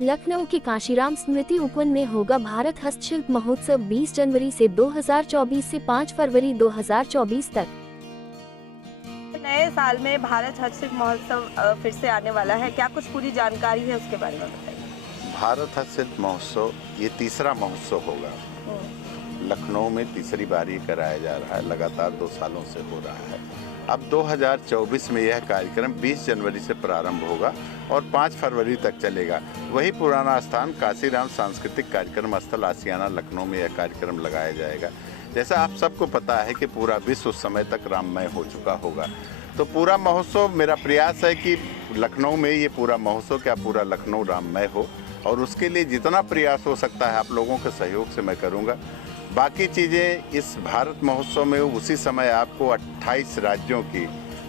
लखनऊ के काशीराम स्मृति उपवन में होगा भारत हस्तशिल्प महोत्सव 20 जनवरी से 2024 से 5 फरवरी 2024 तक। नए साल में भारत हस्तशिल्प महोत्सव फिर से आने वाला है, क्या कुछ पूरी जानकारी है उसके बारे में बताइए। भारत हस्तशिल्प महोत्सव ये तीसरा महोत्सव होगा। लखनऊ में तीसरी बार ये कराया जा रहा है, लगातार 2 सालों से हो रहा है। अब 2024 में यह कार्यक्रम 20 जनवरी से प्रारंभ होगा और 5 फरवरी तक चलेगा। वही पुराना स्थान काशीराम सांस्कृतिक कार्यक्रम स्थल आसियाना लखनऊ में यह कार्यक्रम लगाया जाएगा। जैसा आप सबको पता है कि पूरा विश्व उस समय तक राममय हो चुका होगा, तो पूरा महोत्सव, मेरा प्रयास है कि लखनऊ में ये पूरा महोत्सव क्या पूरा लखनऊ राममय हो, और उसके लिए जितना प्रयास हो सकता है आप लोगों के सहयोग से मैं करूँगा। बाकी चीज़ें इस भारत महोत्सव में उसी समय आपको 28 राज्यों की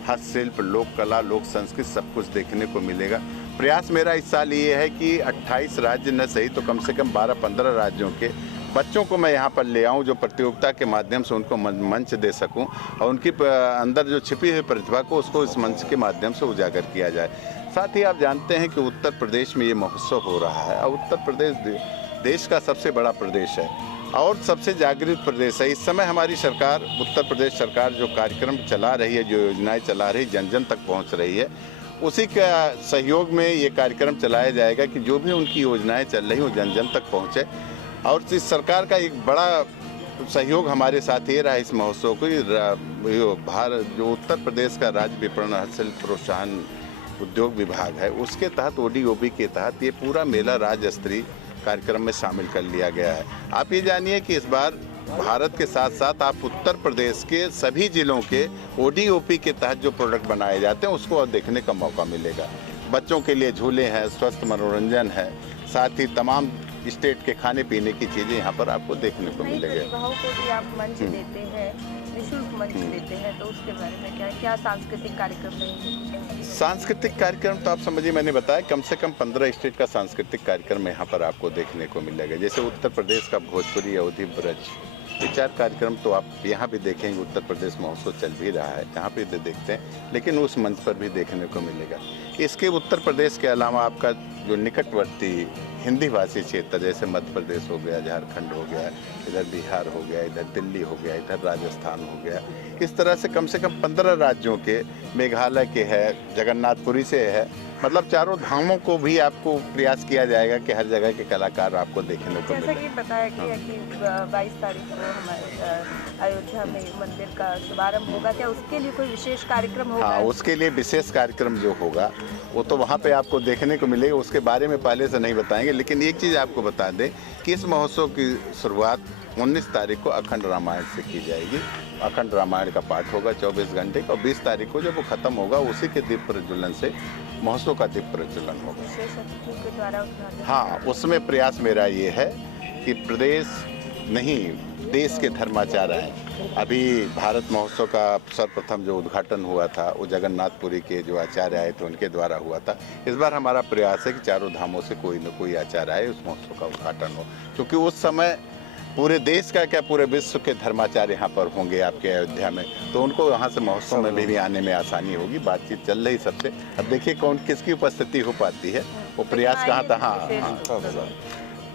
हस्तशिल्प, लोक कला, लोक संस्कृति सब कुछ देखने को मिलेगा। प्रयास मेरा इस साल ये है कि 28 राज्य न सही तो कम से कम 12-15 राज्यों के बच्चों को मैं यहाँ पर ले आऊँ, जो प्रतियोगिता के माध्यम से उनको मंच दे सकूँ और उनकी अंदर जो छिपी हुई प्रतिभा को उसको इस मंच के माध्यम से उजागर किया जाए। साथ ही आप जानते हैं कि उत्तर प्रदेश में ये महोत्सव हो रहा है और उत्तर प्रदेश देश का सबसे बड़ा प्रदेश है और सबसे जागृत प्रदेश है। इस समय हमारी सरकार, उत्तर प्रदेश सरकार जो कार्यक्रम चला रही है, जो योजनाएं चला रही है, जन जन तक पहुंच रही है, उसी का सहयोग में ये कार्यक्रम चलाया जाएगा कि जो भी उनकी योजनाएं चल रही वो जन जन तक पहुंचे। और इस सरकार का एक बड़ा सहयोग हमारे साथ ये रहा इस महोत्सव को। भारत जो उत्तर प्रदेश का राज्य विपणन हस्तशिल्प प्रोत्साहन उद्योग विभाग है, उसके तहत ODOP के तहत ये पूरा मेला राज्य स्तरीय कार्यक्रम में शामिल कर लिया गया है। आप ये जानिए कि इस बार भारत के साथ साथ आप उत्तर प्रदेश के सभी जिलों के ODOP के तहत जो प्रोडक्ट बनाए जाते हैं उसको देखने का मौका मिलेगा। बच्चों के लिए झूले हैं, स्वस्थ मनोरंजन है, साथ ही तमाम स्टेट के खाने पीने की चीज़ें यहाँ पर आपको देखने को मिलेगी। प्रतिभाओं को भी आप मंच देते हैं, निःशुल्क मंच देते हैं, तो उसके बारे में क्या सांस्कृतिक कार्यक्रम रहेंगे? सांस्कृतिक कार्यक्रम तो आप समझिए, मैंने बताया कम से कम 15 स्टेट का सांस्कृतिक कार्यक्रम यहाँ पर आपको देखने को मिलेगा। जैसे उत्तर प्रदेश का भोजपुरी, अवधी, ब्रज, ये 4 कार्यक्रम तो आप यहाँ भी देखेंगे। उत्तर प्रदेश महोत्सव चल भी रहा है, यहाँ पे देखते हैं, लेकिन उस मंच पर भी देखने को मिलेगा। इसके उत्तर प्रदेश के अलावा आपका जो निकटवर्ती हिंदी भाषी क्षेत्र जैसे मध्य प्रदेश हो गया, झारखंड हो गया, इधर बिहार हो गया, इधर दिल्ली हो गया, इधर राजस्थान हो गया, इस तरह से कम 15 राज्यों के, मेघालय के है, जगन्नाथपुरी से है, मतलब चारों धामों को भी आपको प्रयास किया जाएगा कि हर जगह के कलाकार आपको देखने को मिले। जैसा कि बताया गया कि 22 तारीख को हमारे अयोध्या में मंदिर का शुभारंभ होगा, क्या उसके लिए कोई विशेष कार्यक्रम होगा? हाँ, उसके लिए विशेष कार्यक्रम जो होगा वो तो वहाँ पे आपको देखने को मिलेगा, उसके बारे में पहले से नहीं बताएंगे। लेकिन एक चीज़ आपको बता दें कि इस महोत्सव की शुरुआत 19 तारीख को अखंड रामायण से की जाएगी। अखंड रामायण का पाठ होगा 24 घंटे का, और 20 तारीख को जब वो खत्म होगा उसी के दीप प्रज्वलन से महोत्सव का दीप प्रज्वलन होगा। हाँ, उसमें प्रयास मेरा ये है कि प्रदेश नहीं, देश के धर्माचार्य हैं। अभी भारत महोत्सव का सर्वप्रथम जो उद्घाटन हुआ था वो जगन्नाथपुरी के जो आचार्य आए थे उनके द्वारा हुआ था। इस बार हमारा प्रयास है कि चारों धामों से कोई न कोई आचार्य आए, उस महोत्सव का उद्घाटन हो, क्योंकि उस समय पूरे देश का क्या पूरे विश्व के धर्माचार्य यहाँ पर होंगे आपके अयोध्या में, तो उनको यहाँ से महोत्सव में भी आने में आसानी होगी। बातचीत चल रही सबसे, अब देखिए कौन किसकी उपस्थिति हो पाती है, वो प्रयास कहाँ था। हाँ,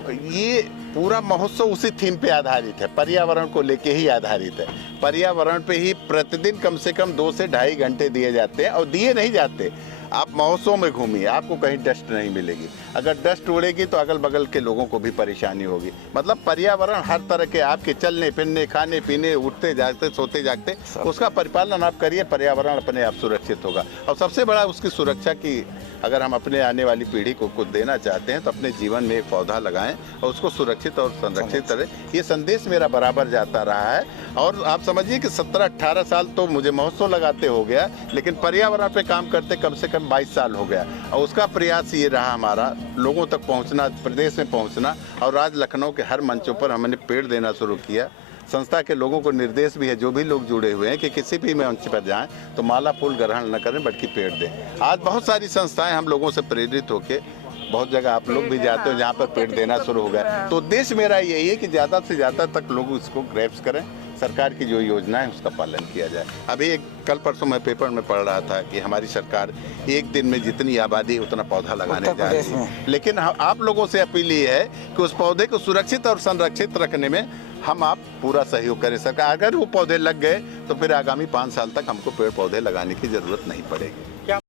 ये पूरा महोत्सव उसी थीम पे आधारित है, पर्यावरण को लेके ही आधारित है। पर्यावरण पे ही प्रतिदिन कम से कम 2 से ढाई घंटे दिए जाते हैं, और दिए नहीं जाते। आप महोत्सव में घूमिए, आपको कहीं डस्ट नहीं मिलेगी। अगर डस्ट उड़ेगी तो अगल बगल के लोगों को भी परेशानी होगी। मतलब पर्यावरण हर तरह के आपके चलने फिरने, खाने पीने, उठते जागते, सोते जागते, उसका परिपालन आप करिए, पर्यावरण अपने आप सुरक्षित होगा। और सबसे बड़ा उसकी सुरक्षा की, अगर हम अपने आने वाली पीढ़ी को कुछ देना चाहते हैं तो अपने जीवन में एक पौधा लगाएं और उसको सुरक्षित और संरक्षित करें। ये संदेश मेरा बराबर जाता रहा है। और आप समझिए कि 17-18 साल तो मुझे महोत्सव लगाते हो गया, लेकिन पर्यावरण पे काम करते कम से कम 22 साल हो गया। और उसका प्रयास ये रहा हमारा, लोगों तक पहुँचना, प्रदेश में पहुँचना। और आज लखनऊ के हर मंचों पर हमने पेड़ देना शुरू किया। संस्था के लोगों को निर्देश भी है, जो भी लोग जुड़े हुए हैं, कि किसी भी मंच पर जाएं तो माला फूल ग्रहण न करें बल्कि पेड़ दें। आज बहुत सारी संस्थाएं हम लोगों से प्रेरित होकर, बहुत जगह आप लोग भी जाते हो जहाँ पर पेड़ देना शुरू हो गया। तो उद्देश्य मेरा यही है कि ज़्यादा से ज़्यादा तक लोग इसको ग्रैप्स करें, सरकार की जो योजना है उसका पालन किया जाए। अभी एक कल परसों मैं पेपर में पढ़ रहा था कि हमारी सरकार एक दिन में जितनी आबादी उतना पौधा लगाने जा रही है, लेकिन आप लोगों से अपील ये है कि उस पौधे को सुरक्षित और संरक्षित रखने में हम आप पूरा सहयोग करें। सरकार अगर वो पौधे लग गए तो फिर आगामी 5 साल तक हमको पेड़ पौधे लगाने की ज़रूरत नहीं पड़ेगी।